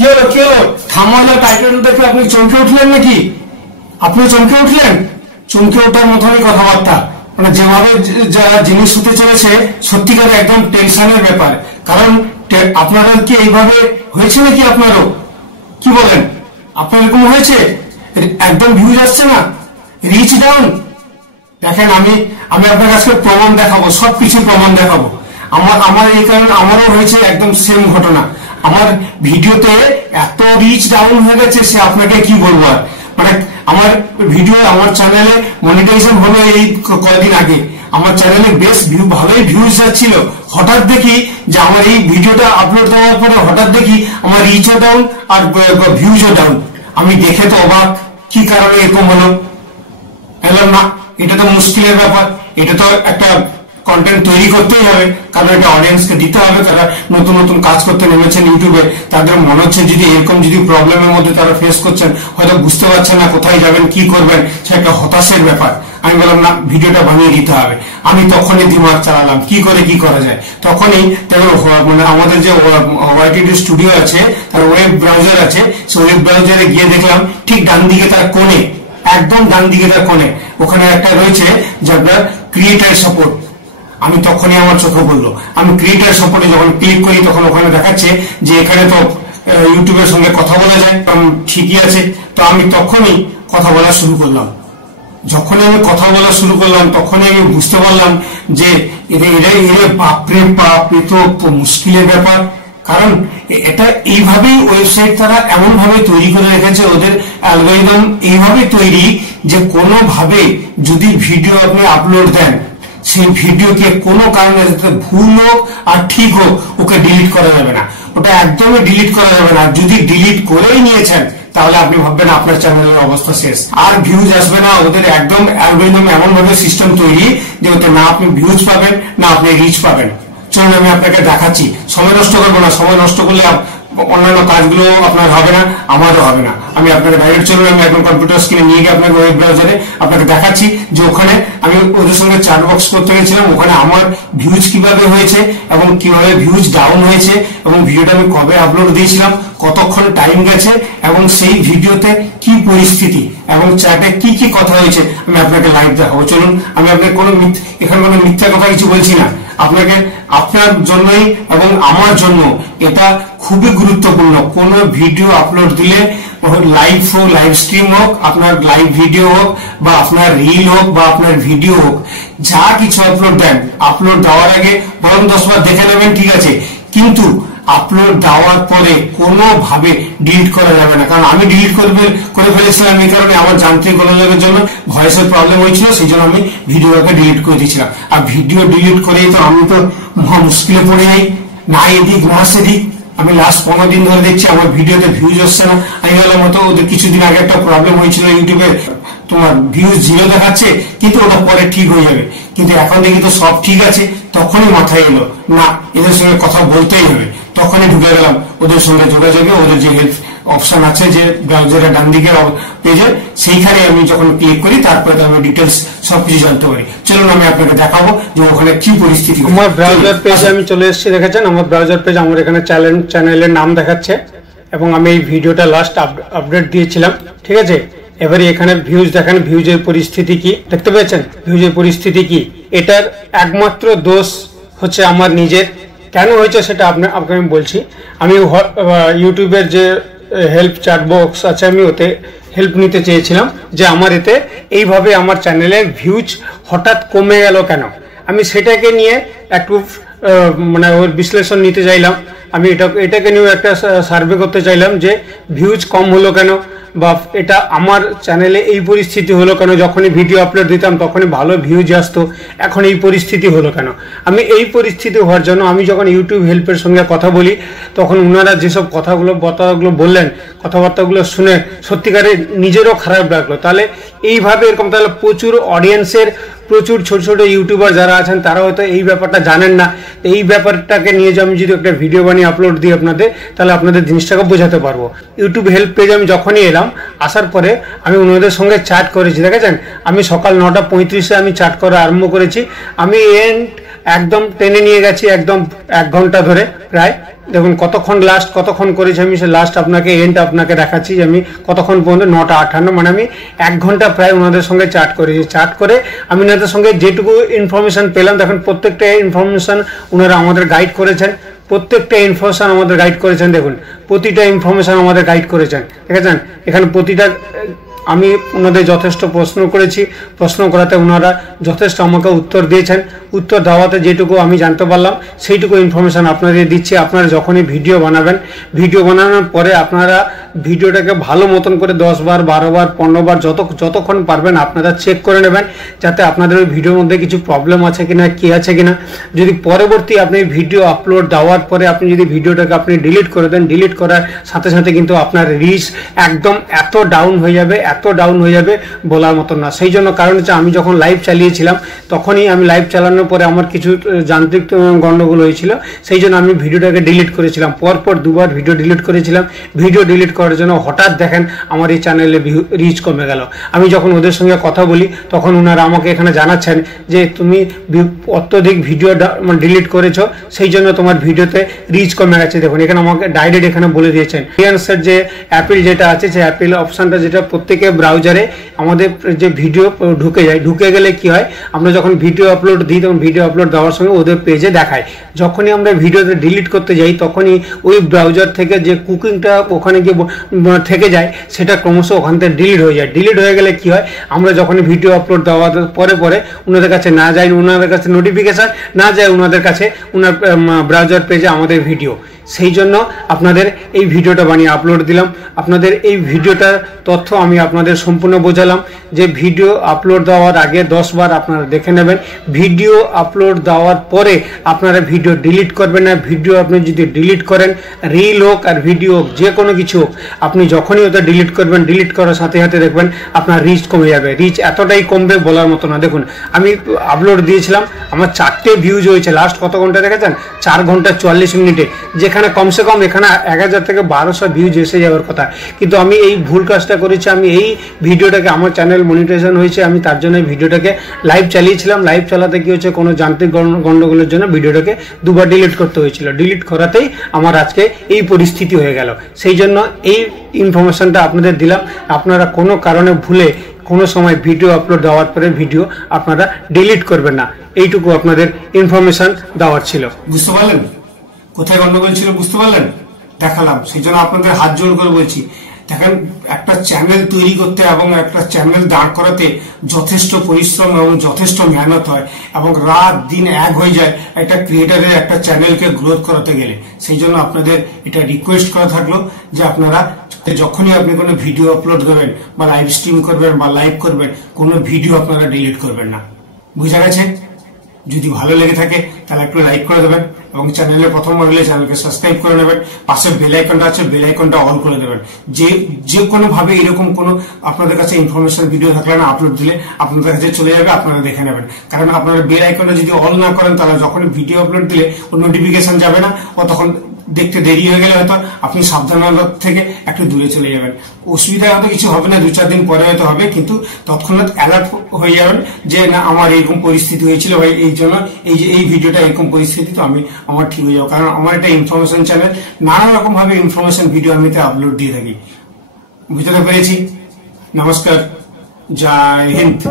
কি হলো কি হলো? থামালো টাইটেল দেখে আপনি চমকে উঠলেন নাকি? আপনি চমকে উঠলেন? চমকে ওঠার মতনই কথাবার্তা, মানে যেভাবে যা জিনিস হতে চলেছে সত্যিকার একদম টেনশনের ব্যাপার। কারণ আপনারা কি এইভাবে হয়েছে নাকি? আপনারও কি বলেন? আপনার এরকম হয়েছে? একদম ভিউজ আসছে না, রিচ ডাউন। দেখেন আমি আপনার কাছে প্রমাণ দেখাবো, সবকিছু প্রমাণ দেখাবো। আমার এই কারণে আমারও হয়েছে একদম সেম ঘটনা। আমার ভিডিওতে এত রিচ ডাউন হয়ে গেছে, সে আপনাকে কি বলবো আর। মানে আমার ভিডিও, আমার চ্যানেলে মনিটাইজেশন হলো এই কয়েকদিন আগে। আমার চ্যানেলে বেশ ভালোই ভিউজ যাচ্ছিল। হঠাৎ দেখি যে আমার এই ভিডিওটা আপলোড দেওয়ার পরে হঠাৎ দেখি আমার রিচও ডাউন আর ভিউজও ডাউন। আমি দেখে তো অবাক, কি কারণে এরকম হলো। এলাম না, এটা তো মুশকিলের ব্যাপার। এটা তো একটা কন্টেন্ট তৈরি করতেই হবে, কারণ এটা অডিয়েন্সকে দিতে হবে। তারা নতুন নতুন কাজ করতে নেমেছেন ইউটিউবে, তাদের মনে হচ্ছে যদি এরকম যদি প্রবলেমের মধ্যে তারা ফেস করছেন, হয়তো বুঝতে পারছেন না কোথায় যাবেন, কি করবেন, সে একটা হতাশের ব্যাপার। আমি বললাম না, ভিডিওটা বানিয়ে দিতে হবে। আমি তখনই দিমাগ চালালাম কি করে কি করা যায়। তখনই মানে আমাদের যে ওয়াইটিডি স্টুডিও আছে, তার ওয়েব ব্রাউজার আছে, সেই ওয়েব ব্রাউজারে গিয়ে দেখলাম ঠিক ডান দিকে তার কোণে, একদম ডান দিকে তার কোণে ওখানে একটা রয়েছে যে আপনার ক্রিয়েটার সাপোর্ট। আমি তখনই আমার চোখে পড়লো। আমি ক্রিয়েটার সাপোর্টে যখন ক্লিক করি তখন ওখানে দেখাচ্ছে যে এখানে তো ইউটিউবের সঙ্গে কথা বলা যায়। ঠিকই আছে, তো আমি তখনই কথা বলা শুরু করলাম। যখনই আমি কথা বলা শুরু করলাম তখনই আমি বুঝতে পারলাম যে এরা বাপরে বাপ, এ তো মুশকিলের ব্যাপার। কারণ এটা এইভাবেই ওয়েবসাইট তারা এমন ভাবে তৈরি করে রেখেছে, ওদের অ্যালগরিদম এইভাবে তৈরি যে কোনো ভাবে যদি ভিডিও আপনি আপলোড দেন, সেই ভিডিওকে কোনো কারণে যাতে ভুল হোক আর ঠিক হোক, ওকে ডিলিট করা যাবে না। ওটা একদমই ডিলিট করা যাবে না। যদি ডিলিট করেই নিয়েছেন তাহলে আপনি ভাববেন আপনার চ্যানেলের অবস্থা শেষ, আর ভিউজ আসবে না। ওদের একদম অ্যালগরিদম এমন ভাবে সিস্টেম তৈরি যে ওতে না আপনি ভিউজ পাবেন না আপনি রিচ পাবেন। চলুন আমি আপনাকে দেখাচ্ছি। সময় নষ্ট করবো না, সময় নষ্ট করলে অন্যান্য কাজগুলো আপনার হবে না, আমারও হবে না। আমি আপনাকে ডাইরেক্ট চলুন, আমি এখন কম্পিউটার স্ক্রিনে নিয়ে গিয়ে আপনাকে ওয়েব ব্রাউজারে আপনাকে দেখাচ্ছি যে ওখানে আমি ওদের সঙ্গে চ্যাট বক্স করতে গেছিলাম, ওখানে আমার ভিউজ কিভাবে হয়েছে এবং কিভাবে ভিউজ ডাউন হয়েছে এবং ভিডিওটা আমি কবে আপলোড দিয়েছিলাম, কতক্ষণ টাইম গেছে এবং সেই ভিডিওতে কি পরিস্থিতি এবং চ্যাটে কি কি কথা হয়েছে আমি আপনাকে লাইভ দেখাবো। চলুন, আমি আপনাকে এখানে কোনো মিথ্যা কথা কিছু বলছি না। আপনাকে আপনার জন্যই এবং আমার জন্য এটা খুবই গুরুত্বপূর্ণ। কোন ভিডিও আপলোড দিলে লাইভ হোক, লাইভ স্ট্রিম হোক, আপনার লাইভ ভিডিও হোক বা আপনার রিল হোক বা আপনার ভিডিও হোক, যা কিছু আপলোড দেন, আপলোড দেওয়ার আগে বরং 10 বার দেখে নেবেন, ঠিক আছে, কিন্তু আপলোড দেওয়ার পরে কোনোভাবে ডিলিট করা যাবে না। কারণ আমি ডিলিট করে ফেলেছিলাম এই কারণে, আমার যান্ত্রিক গোলযোগের জন্য ভয়েসের প্রবলেম হয়েছিল, সেই জন্য আমি ভিডিওটাকে ডিলিট করে দিয়েছিলাম। আর ভিডিও ডিলিট করেই তো আমি তো মহা মুশকিলে পড়ে যাই, না এদিক না সেদিক। আমি লাস্ট 15 দিন ধরে দেখছি আমার ভিডিওতে ভিউজ আসছে না। আমি বললাম মতো ওদের কিছুদিন আগে একটা প্রবলেম হয়েছিল ইউটিউবে, তোমার ভিউজ 0 দেখাচ্ছে, কিন্তু ওটা পরে ঠিক হয়ে যাবে। কিন্তু এখন দেখি তো সব ঠিক আছে। তখনই মাথায় এলো না, এদের সঙ্গে কথা বলতেই হবে। তখনই ঢুকে গেলাম ওদের সঙ্গে যোগাযোগে। ওদের যে হেল্প অপশন আছে যে ব্রাউজারের ডান দিকের পেজে, সেইখানে আমি যখন ক্লিক করি তারপরে আমি ডিটেলস সবকিছু জানতে পারি। চলুন আমি আপনাকে দেখাবো যে ওখানে কি পরিস্থিতি। আমার ব্রাউজার পেজে আমি চলে এসেছি, দেখেছেন আমার ব্রাউজার পেজ, আমার এখানে চ্যানেলের নাম দেখাচ্ছে এবং আমি এই ভিডিওটা লাস্ট আপডেট দিয়েছিলাম, ঠিক আছে। এবারে এখানে ভিউজ দেখেন, ভিউজের পরিস্থিতি কি দেখতে পেয়েছেন, ভিউজের পরিস্থিতি কি। এটার একমাত্র দোষ হচ্ছে আমার নিজের। কেন হয়েছে সেটা আপনাকে আমি বলছি। আমি ইউটিউবের যে হেল্প চ্যাট বক্স আছে, আমি ওতে হেল্প নিতে চেয়েছিলাম যে আমার এতে এইভাবে আমার চ্যানেলের ভিউজ হঠাৎ কমে গেল কেন। আমি সেটাকে নিয়ে একটু মানে ওর বিশ্লেষণ নিতে চাইলাম। আমি এটাকে নিয়েও একটা সার্ভে করতে চাইলাম যে ভিউজ কম হলো কেন, বা এটা আমার চ্যানেলে এই পরিস্থিতি হলো কেন। যখনই ভিডিও আপলোড দিতাম তখনই ভালো ভিউজ আসতো, এখন এই পরিস্থিতি হলো কেন। আমি এই পরিস্থিতি হওয়ার জন্য আমি যখন ইউটিউব হেল্পের সঙ্গে কথা বলি, তখন ওনারা যেসব কথাগুলো বললেন, কথাবার্তাগুলো শুনে সত্যিকারে নিজেরও খারাপ লাগলো। তাহলে এইভাবে এরকম তাহলে প্রচুর অডিয়েন্সের, প্রচুর ছোট ছোট ইউটিউবার যারা আছেন তারা হয়তো এই ব্যাপারটা জানেন না। এই ব্যাপারটাকে নিয়ে যে আমি যদি একটা ভিডিও বানিয়ে আপলোড দিই আপনাদের, তাহলে আপনাদের জিনিসটাকে বোঝাতে পারবো। ইউটিউব হেল্প পেজে আমি যখনই এলাম, আসার পরে আমি ওনাদের সঙ্গে চ্যাট করেছি, দেখেছেন আমি সকাল 9:35-এ আমি চ্যাট করা আরম্ভ করেছি। আমি একদম টেনে নিয়ে গেছি, একদম 1 ঘন্টা ধরে প্রায় দেখুন কতক্ষণ লাস্ট কতক্ষণ করেছি আমি, সে লাস্ট আপনাকে এন্ড আপনাকে দেখাচ্ছি যে আমি কতক্ষণ পর্যন্ত 9:58, মানে আমি 1 ঘন্টা প্রায় ওনাদের সঙ্গে চ্যাট করেছি। চ্যাট করে আমি ওনাদের সঙ্গে যেটুকু ইনফরমেশন পেলাম, দেখুন প্রত্যেকটা ইনফরমেশন ওনারা আমাদের গাইড করেছেন, প্রত্যেকটা ইনফরমেশন আমাদের গাইড করেছেন। দেখুন প্রতিটা ইনফরমেশন আমাদের গাইড করেছেন, ঠিক আছে। এখানে প্রতিটা আমি ওনাদের যথেষ্ট প্রশ্ন করেছি, প্রশ্ন করাতে ওনারা যথেষ্ট আমাকে উত্তর দিয়েছেন। উত্তর দেওয়াতে যেটুকু আমি জানতে পারলাম সেইটুকু ইনফরমেশান আপনাদের দিচ্ছি। আপনারা যখনই ভিডিও বানাবেন, ভিডিও বানানোর পরে আপনারা ভিডিওটাকে ভালো মতন করে 10 বার 12 বার 15 বার যতক্ষণ পারবেন আপনারা চেক করে নেবেন, যাতে আপনাদের ওই ভিডিওর মধ্যে কিছু প্রবলেম আছে কিনা, কি আছে কিনা। যদি পরবর্তী আপনি ভিডিও আপলোড দেওয়ার পরে আপনি যদি ভিডিওটাকে আপনি ডিলিট করে দেন, ডিলিট করার সাথে সাথে কিন্তু আপনার রিচ একদম এত ডাউন হয়ে যাবে বলার মতন না। সেই জন্য কারণ হচ্ছে আমি যখন লাইভ চালিয়েছিলাম তখনই আমি লাইভ চালানোর পরে আমার কিছু যান্ত্রিক গন্ডগোল হয়েছিল, সেই জন্য আমি ভিডিওটাকে ডিলিট করেছিলাম। পরপর 2 বার ভিডিও ডিলিট করেছিলাম। ভিডিও ডিলিট করার জন্য হঠাৎ দেখেন আমার এই চ্যানেলে রিচ কমে গেল। আমি যখন ওদের সঙ্গে কথা বলি তখন ওনারা আমাকে এখানে জানাচ্ছেন যে তুমি অত্যধিক ভিডিও ডিলিট করেছো, সেই জন্য তোমার ভিডিওতে রিচ কমে গেছে। দেখুন এখানে আমাকে ডাইরেক্ট এখানে বলে দিয়েছেন। রিয়ান্সের যে অ্যাপেল যেটা আছে, সেই অ্যাপেল অপশনটা যেটা প্রত্যেকে ব্রাউজারে আমাদের যে ভিডিও ঢুকে যায়, ঢুকে গেলে কি হয়, আমরা যখন ভিডিও আপলোড দিই তখন ভিডিও আপলোড দেওয়ার সঙ্গে ওদের পেজে দেখায়। যখনই আমরা ভিডিওতে ডিলিট করতে যাই তখনই ওই ব্রাউজার থেকে যে কুকিংটা ওখানে গিয়ে থেকে যায় সেটা ক্রমশ ওখান থেকে ডিলিট হয়ে যায়। ডিলিট হয়ে গেলে কি হয়, আমরা যখনই ভিডিও আপলোড দেওয়ার পরে ওনাদের কাছে না যায়, ওনাদের কাছে নোটিফিকেশন না যায়, ওনাদের কাছে ওনার ব্রাউজার পেজে আমাদের ভিডিও। সেই জন্য আপনাদের এই ভিডিওটা বানিয়ে আপলোড দিলাম। আপনাদের এই ভিডিওটার তথ্য আমি আপনাদের সম্পূর্ণ বোঝালাম যে ভিডিও আপলোড দেওয়ার আগে 10 বার আপনারা দেখে নেবেন। ভিডিও আপলোড দেওয়ার পরে আপনারা ভিডিও ডিলিট করবেন না। ভিডিও আপনি যদি ডিলিট করেন, রিল হোক আর ভিডিও হোক, যে কোনো কিছু হোক, আপনি যখনই ওটা ডিলিট করবেন, ডিলিট করার সাথে সাথে দেখবেন আপনার রিচ কমে যাবে। রিচ এতটাই কমবে বলার মতো না। দেখুন আমি আপলোড দিয়েছিলাম, আমার 4টে ভিউজ হয়েছে। লাস্ট কত ঘন্টা দেখেছেন? 4 ঘন্টা 44 মিনিটে, যেখানে কমসে কম এখানে 1000 থেকে 1200 ভিউজ এসে যাওয়ার কথা। কিন্তু আমি এই ভুল কাজটা করেছি। আমি এই ভিডিওটাকে, আমার চ্যানেল মনিটাইজেশন হয়েছে, আমি তার জন্য এই ভিডিওটাকে লাইভ চালিয়েছিলাম। লাইভ চালাতে কি হচ্ছে, কোনো যান্ত্রিক গন্ডগোলের জন্য ভিডিওটাকে 2 বার ডিলিট করতে হয়েছিল। ডিলিট করাতেই আমার আজকে এই পরিস্থিতি হয়ে গেল। সেই জন্য এই ইনফরমেশনটা আপনাদের দিলাম। আপনারা কোনো কারণে ভুলে কোনো সময় ভিডিও আপলোড দেওয়ার পরে ভিডিও আপনারা ডিলিট করবেন না। এইটুকু আপনাদের ইনফরমেশন দেওয়ার ছিল। বুঝতে পারলেন কোথায় গন্ডগোল ছিল? বুঝতে পারলেন? দেখালাম। সেই জন্য আপনাদের হাত জোড় করে বলছি, দেখেন একটা চ্যানেল তৈরি করতে এবং একটা চ্যানেল দাঁড় করাতে যথেষ্ট পরিশ্রম এবং যথেষ্ট মেহনত হয় এবং রাত দিন এক হয়ে যায় একটা ক্রিয়েটারের একটা চ্যানেলকে গ্রোথ করাতে গেলে। সেই জন্য আপনাদের এটা রিকোয়েস্ট করা থাকলো যে আপনারা যখনই আপনি কোনো ভিডিও আপলোড করবেন বা লাইভ স্ট্রিম করবেন বা লাইভ করবেন, কোনো ভিডিও আপনারা ডিলিট করবেন না। বুঝা গেছে? যদি ভালো লেগে থাকে তাহলে একটু লাইক করে দেবেন এবং চ্যানেলে প্রথমবার হলে চ্যানেলকে সাবস্ক্রাইব করে নেবেন। পাশে বেল আইকনটা আছে, বেল আইকনটা অন করে দেবেন। যে কোনো ভাবে এরকম কোনো আপনাদের কাছে ইনফরমেশন ভিডিও থাকলে না আপলোড দিলে আপনাদের কাছে চলে যাবে, আপনারা দেখে নেবেন। কারণ আপনারা বেল আইকনটা যদি অন না করেন তাহলে যখন ভিডিও আপলোড দিলে ও নোটিফিকেশন যাবে না, ও তখন দেখতে দেরি হয়ে গেলে হয়তো আপনি সাবধানতা থেকে একটু দূরে চলে যাবেন। অসুবিধা হয়তো কিছু হবে না, 2-4 দিন পরে হয়তো হবে, কিন্তু তৎক্ষণাৎ অ্যালার্ট হয়ে যাবেন যে না আমার এরকম পরিস্থিতি হয়েছিল ভাই, এই জন্য এই ভিডিওটা এরকম পরিস্থিতি, তো আমার ঠিক হয়ে যাবো। কারণ আমার একটা ইনফরমেশন চ্যানেল, নানা রকম ভাবে ইনফরমেশন ভিডিও আমি আপলোড দিয়ে থাকি। বুঝতে পেরেছি? নমস্কার, জয় হিন্দ।